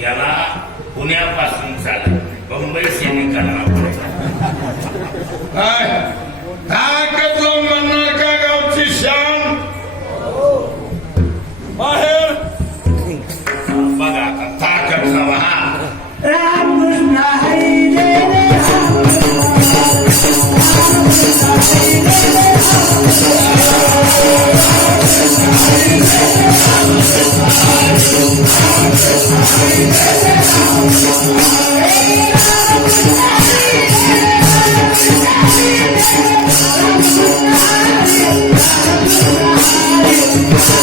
याला पुण्यापासून चालत मुंबई सैनिकांना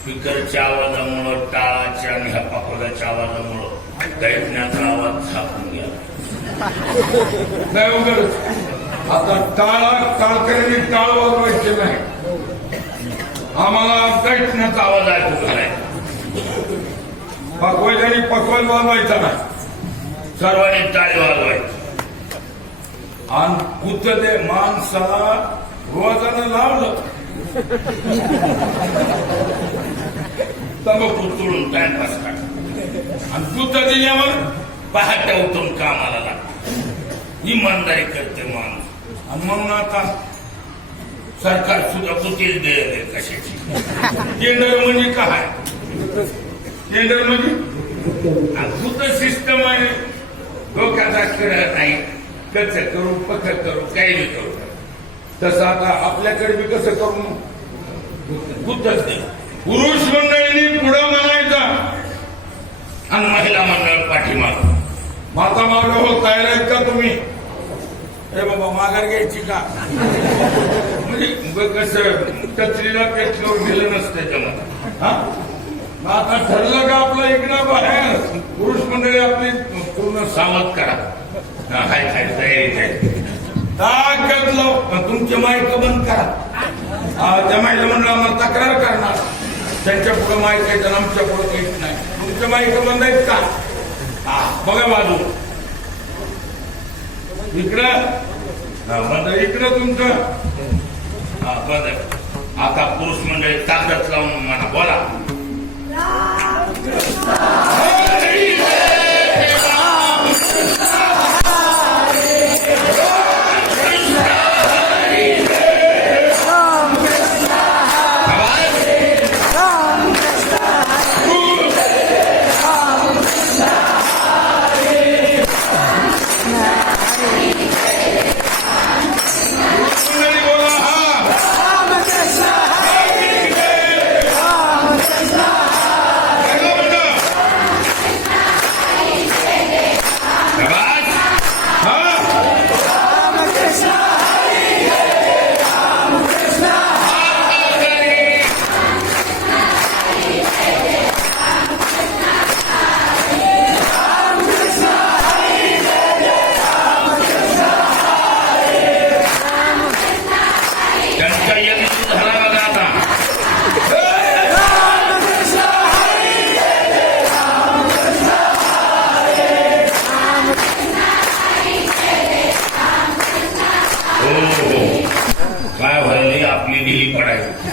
स्पीकरच्या आवाजामुळं टाळाच्या आणि हपापदाच्या आवाजामुळं. दैटण्याचा आवाज झाकून गेला नाही आता टाळा टाळकऱ्यांनी टाळ वाजवायचे नाही. आम्हाला दैठण्याचा आवाज ऐकू नाही. पकवायच्यानी आणि वाजवायचा नाही. सर्वांनी टाळी वाजवायची. आणि कुत्रे माणसाला रोजानं लावलं. तंबाखू चोळून टाइमपास काढ आणि कुत्रा दिल्यावर पहाट्या उठून कामाला लागतो इमानदारी करते माणूस. आणि म्हणून आता सरकार सुद्धा कुठेच दे कशाची? टेंडर म्हणजे काय? टेंडर म्हणजे? अद्भुत सिस्टम आहे. डोक्याचा खेळ नाही. कच करू पथ करू काही नाही करू तसं आता आपल्याकडे बी कसं करू बुद्धच नाही. पुरुष मंडळींनी पुढं मानायचा आणि महिला मंडळ पाठीमाग. माता माग हो तयार आहेत का तुम्ही? हे बाबा माघार घ्यायची का? म्हणजे कसं कचरीला पेटलं गेलं नसतं त्याच्यामध्ये. हा? मग आता ठरलं का आपलं इकडं बाहेर? पुरुष मंडळी आपली पूर्ण सावध करा. हाय हाय तयारी. पण तुमचे माईक बंद करा. त्या त्या महिला आम्हाला तक्रार करणार. त्यांच्या पुढे माहीत आहे तर आमच्या पुढे काहीच नाही. तुमच्या माहिती बंद आहेत का? हा बघा बाजू. इकडं. हा, बंद इकडं तुमचं. हा, बंद आता पुरुष मंडळी ताकद लावून म्हणा बोला.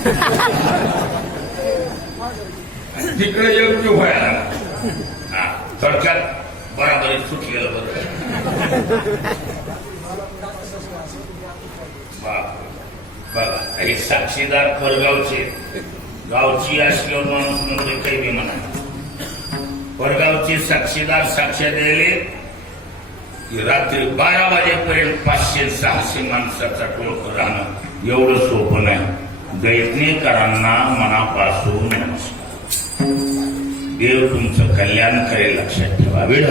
तिकडे तिकडे योग्य व्हायला हा थोडक्यात बराबरी सुटलेलं बरं. बाप. बघा हे साक्षीदार परगावचे गावची असल्यावर माणूस म्हणजे काही बी म्हणा. परगावचे साक्षीदार साक्ष द्यायले की रात्री बारा वाजेपर्यंत पाचशे सहाशे माणसाचा टोळक राहणं एवढं सोपं नाही. गैतनेकरांना मनापासून नमस्कार. देव तुमचं कल्याण करेल लक्षात ठेवा. विढ